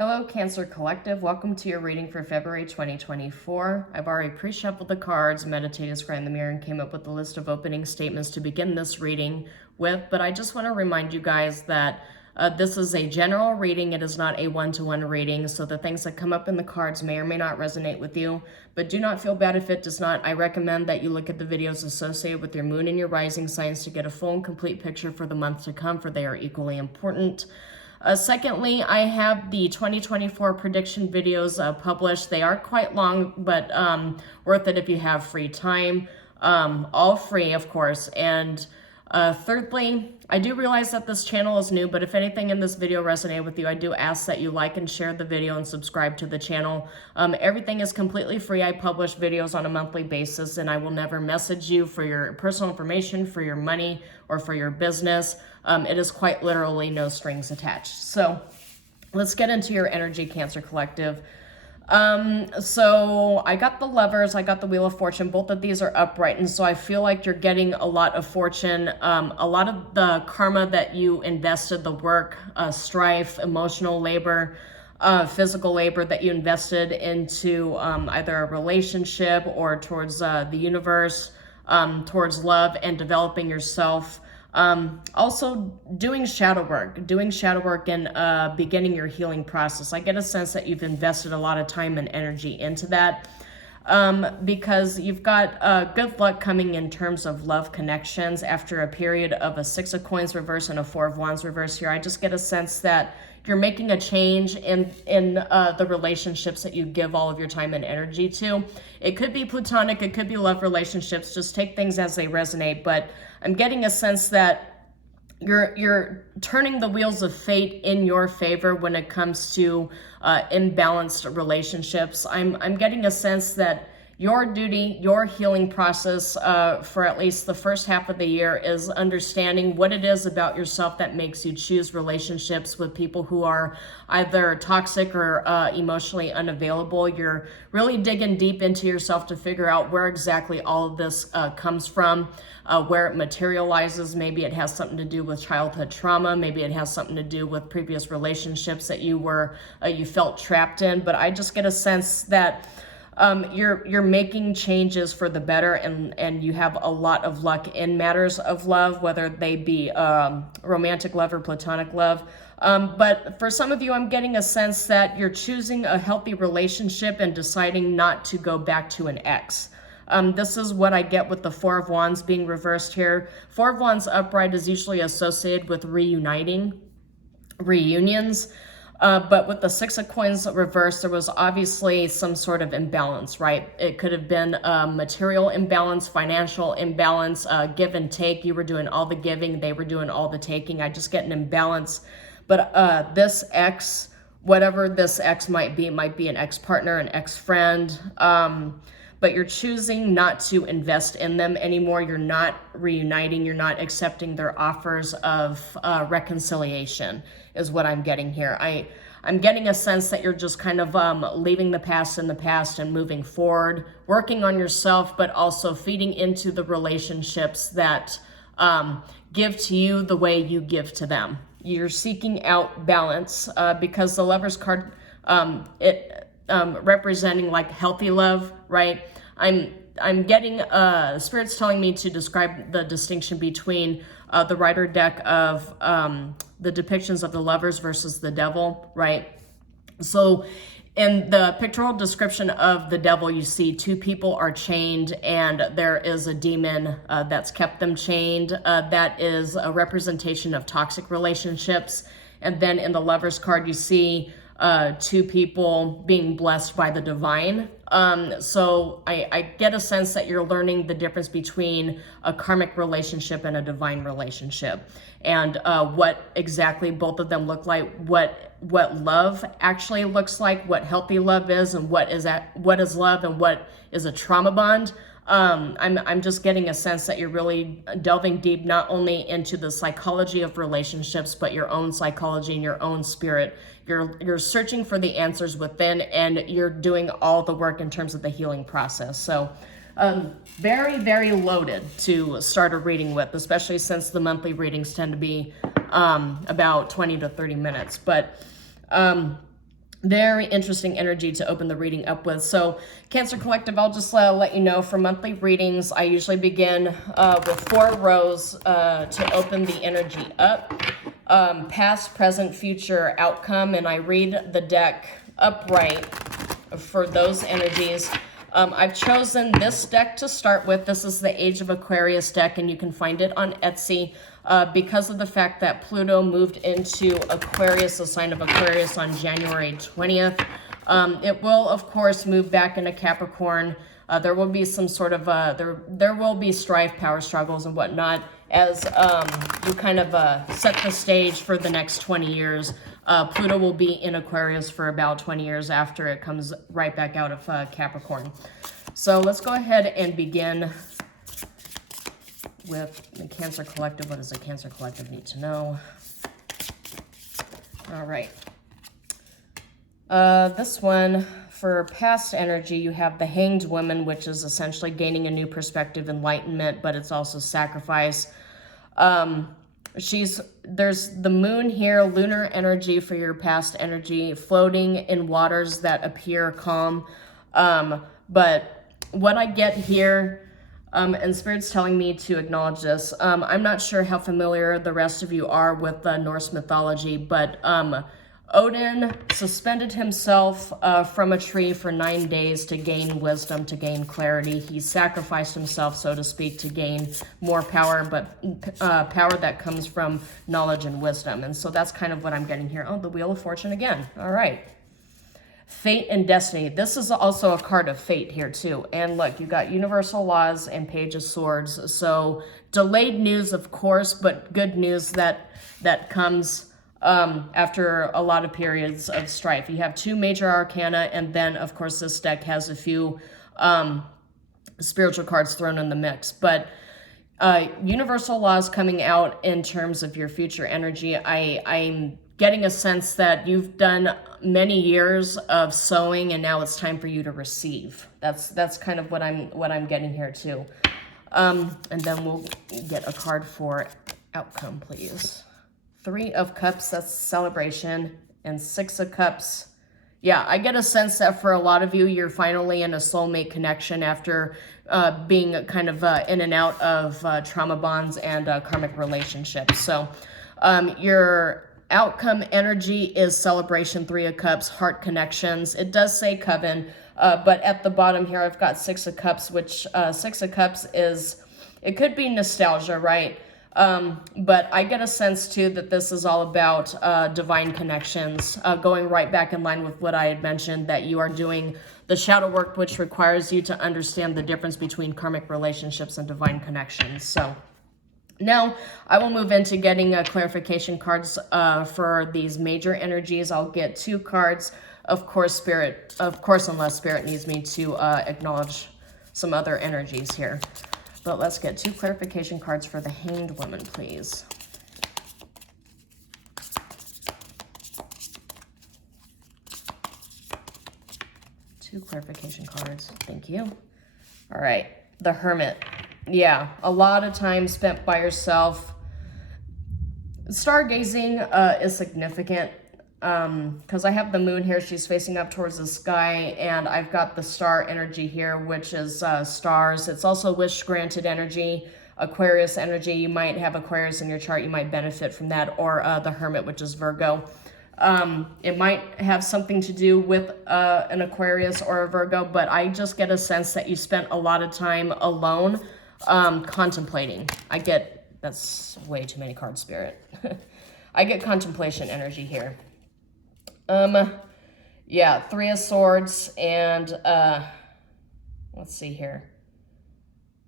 Hello, Cancer Collective. Welcome to your reading for February 2024. I've already pre-shuffled the cards, meditated, scrying the mirror, and came up with a list of opening statements to begin this reading with. But I just want to remind you guys that this is a general reading. It is not a one-to-one reading, so the things that come up in the cards may or may not resonate with you. But do not feel bad if it does not. I recommend that you look at the videos associated with your moon and your rising signs to get a full and complete picture for the month to come, for they are equally important. Secondly, I have the 2024 prediction videos published. They are quite long, but worth it if you have free time. All free, of course. And thirdly, I do realize that this channel is new, but if anything in this video resonated with you, I do ask that you like and share the video and subscribe to the channel. Everything is completely free. I publish videos on a monthly basis, and I will never message you for your personal information, for your money, or for your business. It is quite literally no strings attached. So let's get into your energy, Cancer Collective. So I got the Lovers, I got the Wheel of Fortune. Both of these are upright, and so I feel like you're getting a lot of fortune. A lot of the karma that you invested, the work, strife, emotional labor, physical labor that you invested into either a relationship or towards the universe, towards love and developing yourself. Also doing shadow work and beginning your healing process. I get a sense that you've invested a lot of time and energy into that because you've got good luck coming in terms of love connections after a period of a Six of Coins reverse and a Four of Wands reverse here. I just get a sense that you're making a change in the relationships that you give all of your time and energy to. It could be platonic, it could be love relationships. Just take things as they resonate. But I'm getting a sense that you're turning the wheels of fate in your favor when it comes to imbalanced relationships. I'm getting a sense that your duty, your healing process for at least the first half of the year is understanding what it is about yourself that makes you choose relationships with people who are either toxic or emotionally unavailable. You're really digging deep into yourself to figure out where exactly all of this comes from, where it materializes. Maybe it has something to do with childhood trauma. Maybe it has something to do with previous relationships that you felt trapped in. But I just get a sense that you're making changes for the better, and you have a lot of luck in matters of love, whether they be romantic love or platonic love. But for some of you, I'm getting a sense that you're choosing a healthy relationship and deciding not to go back to an ex. This is what I get with the Four of Wands being reversed here. Four of Wands upright is usually associated with reunions. But with the Six of Coins reversed, there was obviously some sort of imbalance, right? It could have been material imbalance, financial imbalance, give and take. You were doing all the giving, they were doing all the taking. I just get an imbalance. But this ex, whatever this ex might be an ex-partner, an ex-friend, but you're choosing not to invest in them anymore. You're not reuniting. You're not accepting their offers of reconciliation is what I'm getting here. I'm getting a sense that you're just kind of leaving the past in the past and moving forward, working on yourself, but also feeding into the relationships that give to you the way you give to them. You're seeking out balance because the Lover's card, representing like healthy love, right? I'm getting Spirit's telling me to describe the distinction between the Rider deck of the depictions of the Lovers versus the Devil, right? So in the pictorial description of the Devil, you see two people are chained and there is a demon that's kept them chained. That is a representation of toxic relationships. And then in the Lover's card, you see two people being blessed by the divine. So I get a sense that you're learning the difference between a karmic relationship and a divine relationship, and what exactly both of them look like, what love actually looks like, what healthy love is, and what is love and what is a trauma bond. I'm just getting a sense that you're really delving deep, not only into the psychology of relationships, but your own psychology and your own spirit. You're searching for the answers within, and you're doing all the work in terms of the healing process. So very, very loaded to start a reading with, especially since the monthly readings tend to be about 20 to 30 minutes. But Very interesting energy to open the reading up with. So Cancer Collective, I'll just let you know, for monthly readings, I usually begin with 4 rows to open the energy up. Past, present, future, outcome, and I read the deck upright for those energies. I've chosen this deck to start with. This is the Age of Aquarius deck, and you can find it on Etsy because of the fact that Pluto moved into Aquarius, the sign of Aquarius, on January 20th. It will, of course, move back into Capricorn. There will be some sort of, there will be strife, power struggles, and whatnot as you kind of set the stage for the next 20 years. Pluto will be in Aquarius for about 20 years after it comes right back out of Capricorn. So let's go ahead and begin with the Cancer Collective. What does the Cancer Collective need to know? All right. This one, for past energy, you have the Hanged Woman, which is essentially gaining a new perspective, enlightenment, but it's also sacrifice. There's the moon here, lunar energy for your past energy, floating in waters that appear calm. But what I get here, and Spirit's telling me to acknowledge this, I'm not sure how familiar the rest of you are with Norse mythology, but Odin suspended himself from a tree for 9 days to gain wisdom, to gain clarity. He sacrificed himself, so to speak, to gain more power, but power that comes from knowledge and wisdom. And so that's kind of what I'm getting here. Oh, the Wheel of Fortune again. All right. Fate and Destiny. This is also a card of fate here too. And look, you got Universal Laws and Page of Swords. So delayed news, of course, but good news that comes after a lot of periods of strife. You have 2 major arcana, and then, of course, this deck has a few spiritual cards thrown in the mix. But Universal Laws coming out in terms of your future energy, I'm getting a sense that you've done many years of sowing, and now it's time for you to receive. That's kind of what I'm getting here too. And then we'll get a card for outcome, please. 3 of Cups, that's celebration, and 6 of Cups. Yeah, I get a sense that for a lot of you, you're finally in a soulmate connection after being kind of in and out of trauma bonds and karmic relationships. So your outcome energy is celebration, 3 of Cups, heart connections. It does say coven, but at the bottom here, I've got 6 of Cups, which 6 of Cups is, it could be nostalgia, right? But I get a sense too that this is all about divine connections, going right back in line with what I had mentioned, that you are doing the shadow work, which requires you to understand the difference between karmic relationships and divine connections. So now I will move into getting clarification cards for these major energies. I'll get 2 cards, of course, unless Spirit needs me to acknowledge some other energies here. But let's get 2 clarification cards for the Hanged Woman, please. Two clarification cards. Thank you. All right. The Hermit. Yeah, a lot of time spent by yourself. Stargazing is significant because I have the moon here. She's facing up towards the sky, and I've got the star energy here, which is stars. It's also wish granted energy, Aquarius energy. You might have Aquarius in your chart. You might benefit from that, or the Hermit, which is Virgo. It might have something to do with an Aquarius or a Virgo, but I just get a sense that you spent a lot of time alone contemplating. That's way too many cards, Spirit. I get contemplation energy here. Yeah, 3 of Swords and, let's see here.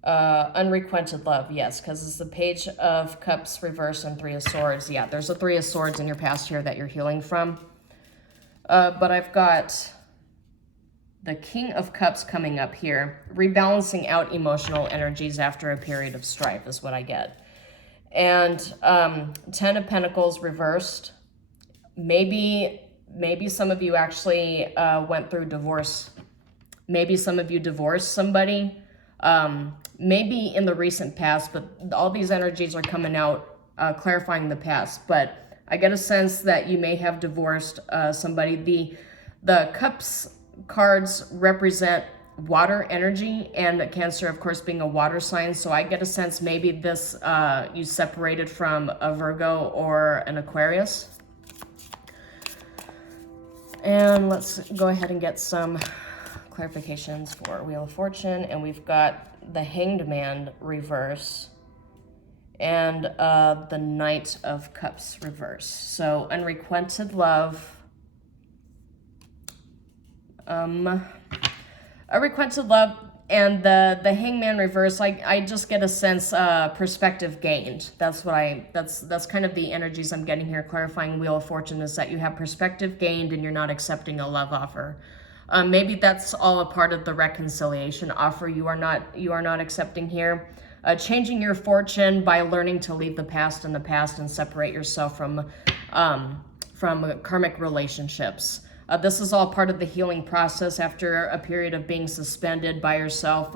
Unrequited love, yes, because it's the Page of Cups reversed and 3 of Swords. Yeah, there's a 3 of Swords in your past here that you're healing from. But I've got the King of Cups coming up here, rebalancing out emotional energies after a period of strife is what I get. And 10 of Pentacles reversed. Maybe some of you actually went through divorce. Maybe some of you divorced somebody. Maybe in the recent past, but all these energies are coming out, clarifying the past. But I get a sense that you may have divorced somebody. The Cups cards represent water energy, and Cancer, of course, being a water sign. So I get a sense maybe this you separated from a Virgo or an Aquarius. And let's go ahead and get some clarifications for Wheel of Fortune. And we've got the Hanged Man reverse and the Knight of Cups reverse. So unrequited love. A requited love and the Hangman reverse. I just get a sense perspective gained. That's kind of the energies I'm getting here. Clarifying Wheel of Fortune is that you have perspective gained and you're not accepting a love offer. Maybe that's all a part of the reconciliation offer you are not accepting here. Changing your fortune by learning to leave the past in the past and separate yourself from karmic relationships. This is all part of the healing process after a period of being suspended by yourself,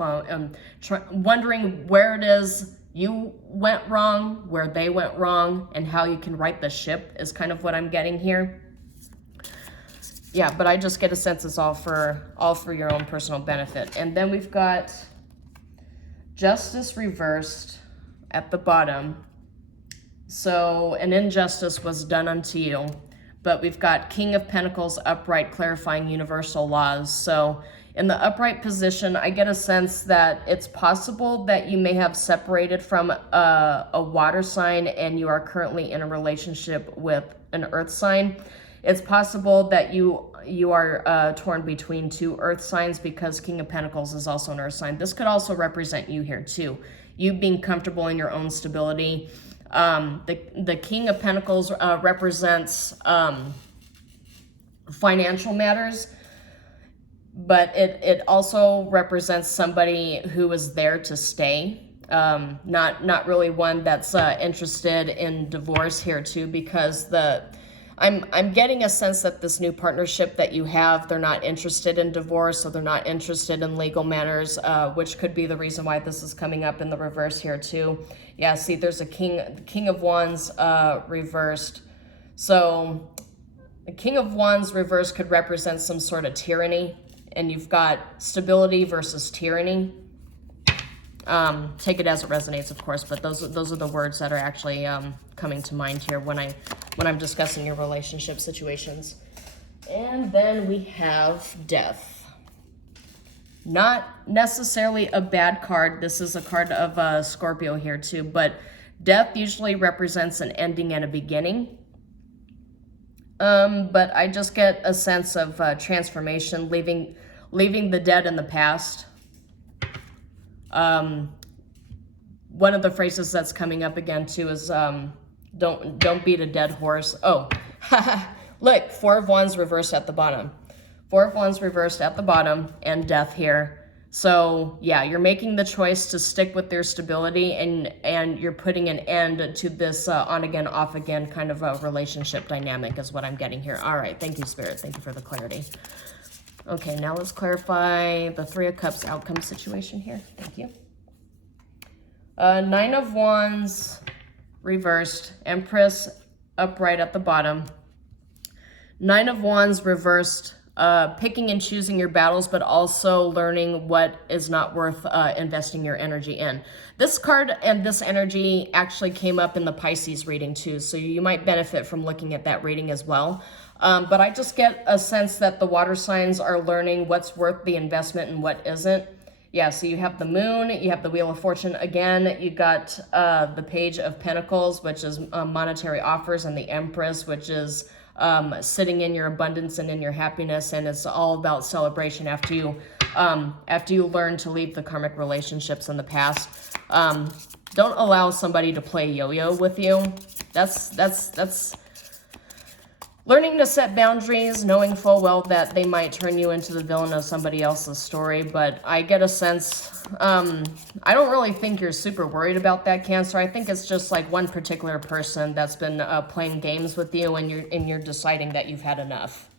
wondering where it is you went wrong, where they went wrong, and how you can right the ship is kind of what I'm getting here. Yeah, but I just get a sense it's all for your own personal benefit. And then we've got Justice reversed at the bottom. So an injustice was done unto you. But we've got King of Pentacles upright, clarifying universal laws. So in the upright position, I get a sense that it's possible that you may have separated from a water sign and you are currently in a relationship with an earth sign. It's possible that you are torn between two earth signs because King of Pentacles is also an earth sign. This could also represent you here too. You being comfortable in your own stability. The King of Pentacles represents financial matters, but it also represents somebody who is there to stay. Not really one that's interested in divorce here too, because I'm getting a sense that this new partnership that you have, they're not interested in divorce, so they're not interested in legal matters, which could be the reason why this is coming up in the reverse here too. Yeah, see, there's a King of Wands reversed. So the King of Wands reversed could represent some sort of tyranny, and you've got stability versus tyranny. Take it as it resonates, of course, but those are the words that are actually coming to mind here when I'm discussing your relationship situations. And then we have Death. Not necessarily a bad card. This is a card of Scorpio here too, but Death usually represents an ending and a beginning. But I just get a sense of transformation, leaving the dead in the past. One of the phrases that's coming up again too is don't beat a dead horse. Oh, look, Four of Wands reversed at the bottom. Four of Wands reversed at the bottom, and Death here. So yeah, you're making the choice to stick with their stability, and you're putting an end to this on again, off again kind of a relationship dynamic is what I'm getting here. All right, thank you, Spirit. Thank you for the clarity. Okay, now let's clarify the Three of Cups outcome situation here. Thank you. Nine of Wands reversed, Empress upright at the bottom. Nine of Wands reversed, picking and choosing your battles, but also learning what is not worth investing your energy in. This card and this energy actually came up in the Pisces reading too, so you might benefit from looking at that reading as well. But I just get a sense that the water signs are learning what's worth the investment and what isn't. Yeah, so you have the Moon, you have the Wheel of Fortune. Again, you got the Page of Pentacles, which is monetary offers, and the Empress, which is sitting in your abundance and in your happiness, and it's all about celebration after you learn to leave the karmic relationships in the past. Don't allow somebody to play yo-yo with you. That's learning to set boundaries, knowing full well that they might turn you into the villain of somebody else's story. But I get a sense, I don't really think you're super worried about that, Cancer. I think it's just like one particular person that's been playing games with you, and you're deciding that you've had enough.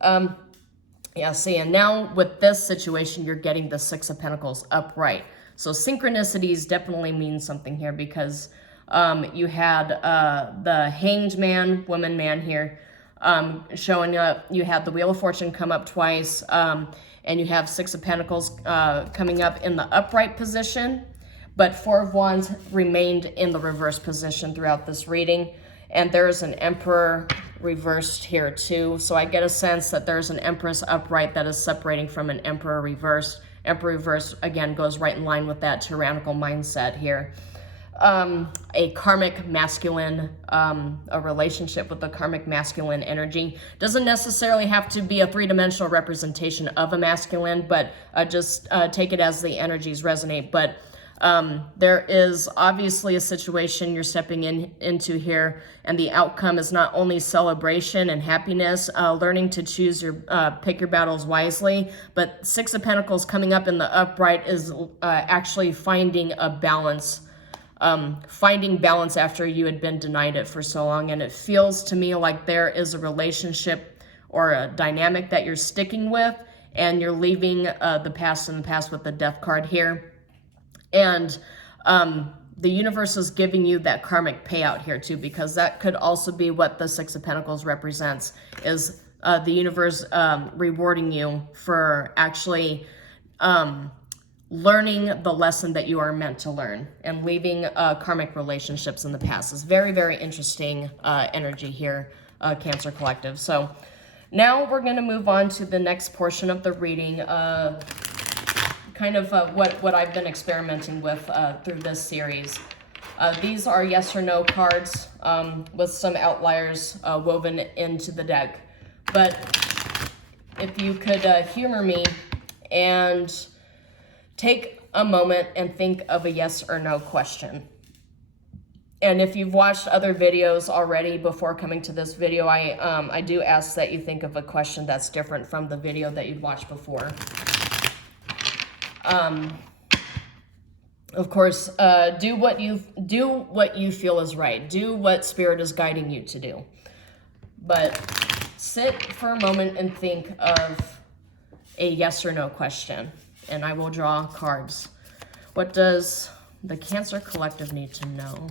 Yeah, see, and now with this situation, you're getting the Six of Pentacles upright. So synchronicities definitely mean something here, because you had the Hanged Man, woman, man here. showing up. You had the Wheel of Fortune come up twice, and you have Six of Pentacles coming up in the upright position, but Four of Wands remained in the reverse position throughout this reading. And there's an Emperor reversed here too. So I get a sense that there's an Empress upright that is separating from an Emperor reversed. Emperor reversed, again, goes right in line with that tyrannical mindset here. A karmic masculine, a relationship with the karmic masculine energy. Doesn't necessarily have to be a three-dimensional representation of a masculine, but just take it as the energies resonate. But there is obviously a situation you're stepping into here, and the outcome is not only celebration and happiness, learning to choose your, pick your battles wisely, but Six of Pentacles coming up in the upright is actually finding a balance, finding balance after you had been denied it for so long. And it feels to me like there is a relationship or a dynamic that you're sticking with, and you're leaving the past in the past with the Death card here. And the universe is giving you that karmic payout here too, because that could also be what the Six of Pentacles represents, is the universe rewarding you for actually learning the lesson that you are meant to learn, and leaving karmic relationships in the past. Is very, very interesting energy here, Cancer Collective. So now we're going to move on to the next portion of the reading, kind of what I've been experimenting with through this series. These are yes or no cards with some outliers woven into the deck. But if you could humor me and take a moment and think of a yes or no question. And if you've watched other videos already before coming to this video, I do ask that you think of a question that's different from the video that you'd watched before. Of course, do what you feel is right. Do what Spirit is guiding you to do. But sit for a moment and think of a yes or no question, and I will draw cards. What does the Cancer Collective need to know?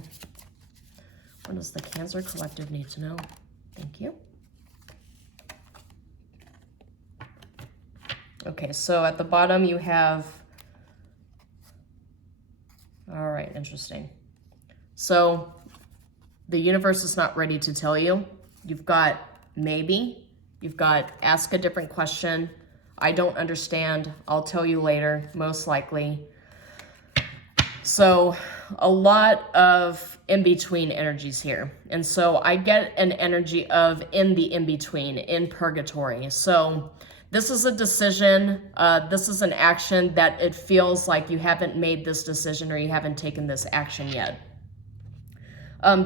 What does the Cancer Collective need to know? Thank you. Okay, so at the bottom you have, all right, interesting. So the universe is not ready to tell you. You've got maybe, you've got ask a different question, I don't understand, I'll tell you later, most likely. So a lot of in-between energies here. And so I get an energy of in the in-between, in purgatory. So this is a decision, this is an action that it feels like you haven't made this decision or you haven't taken this action yet.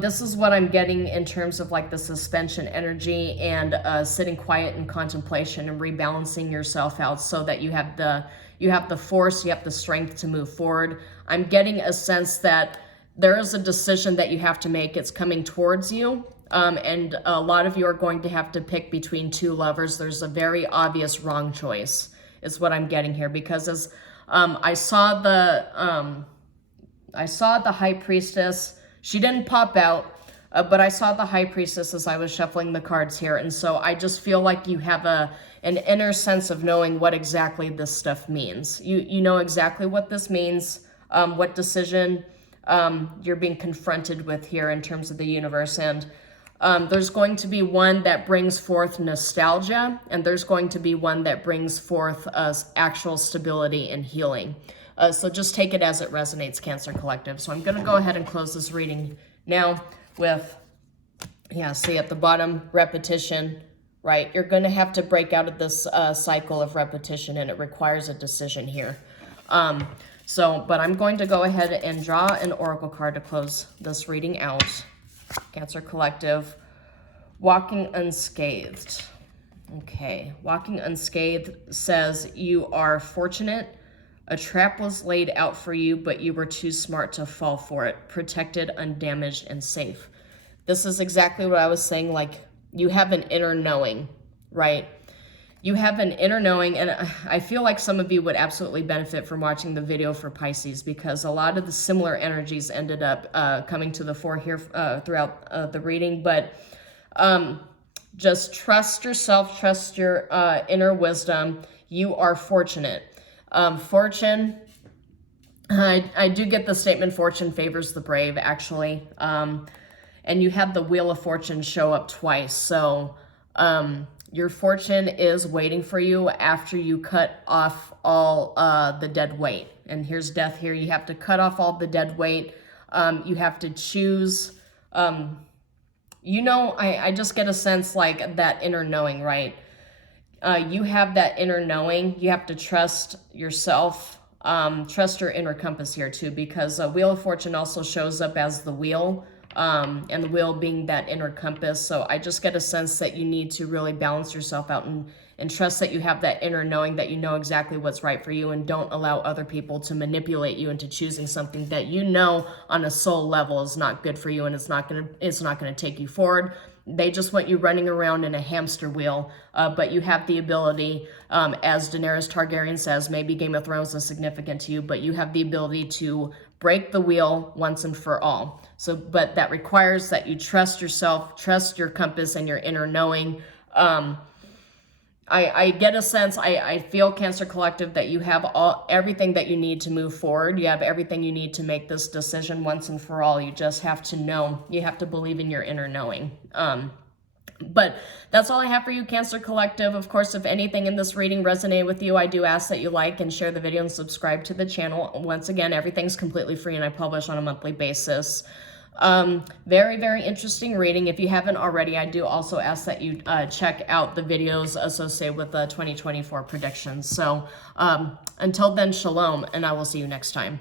This is what I'm getting in terms of like the suspension energy and sitting quiet in contemplation and rebalancing yourself out so that you have the force, you have the strength to move forward. I'm getting a sense that there is a decision that you have to make. It's coming towards you. And a lot of you are going to have to pick between two lovers. There's a very obvious wrong choice is what I'm getting here, because as I saw the High Priestess. She didn't pop out, but I saw the High Priestess as I was shuffling the cards here. And so I just feel like you have an inner sense of knowing what exactly this stuff means. You know exactly what this means, what decision you're being confronted with here in terms of the universe. And there's going to be one that brings forth nostalgia, and there's going to be one that brings forth actual stability and healing. So just take it as it resonates, Cancer Collective. So I'm going to go ahead and close this reading now with, see at the bottom, repetition, right? You're going to have to break out of this cycle of repetition, and it requires a decision here. But I'm going to go ahead and draw an oracle card to close this reading out. Cancer Collective, walking unscathed. Okay, walking unscathed says you are fortunate. A trap was laid out for you, but you were too smart to fall for it. Protected, undamaged, and safe. This is exactly what I was saying. Like, you have an inner knowing, right? You have an inner knowing, and I feel like some of you would absolutely benefit from watching the video for Pisces, because a lot of the similar energies ended up coming to the fore here throughout the reading. But Just trust yourself, trust your inner wisdom. You are fortunate. Fortune, I do get the statement, fortune favors the brave, actually. And you have the Wheel of Fortune show up twice. So your fortune is waiting for you after you cut off all the dead weight. And here's death here. You have to cut off all the dead weight. You have to choose. You know, I just get a sense like that inner knowing, right? You have that inner knowing. You have to trust yourself. Trust your inner compass here too, because Wheel of Fortune also shows up as the wheel, and the wheel being that inner compass. So I just get a sense that you need to really balance yourself out and trust that you have that inner knowing, that you know exactly what's right for you, and don't allow other people to manipulate you into choosing something that you know on a soul level is not good for you, and it's not gonna take you forward. They just want you running around in a hamster wheel, but you have the ability, as Daenerys Targaryen says, maybe Game of Thrones is significant to you, but you have the ability to break the wheel once and for all. So, but that requires that you trust yourself, trust your compass and your inner knowing. I get a sense, I feel, Cancer Collective, that you have everything that you need to move forward. You have everything you need to make this decision once and for all. You just have to know. You have to believe in your inner knowing. But that's all I have for you, Cancer Collective. Of course, if anything in this reading resonated with you, I do ask that you like and share the video and subscribe to the channel. Once again, everything's completely free and I publish on a monthly basis. Very, very interesting reading. If you haven't already, I do also ask that you check out the videos associated with the 2024 predictions. So until then, shalom, and I will see you next time.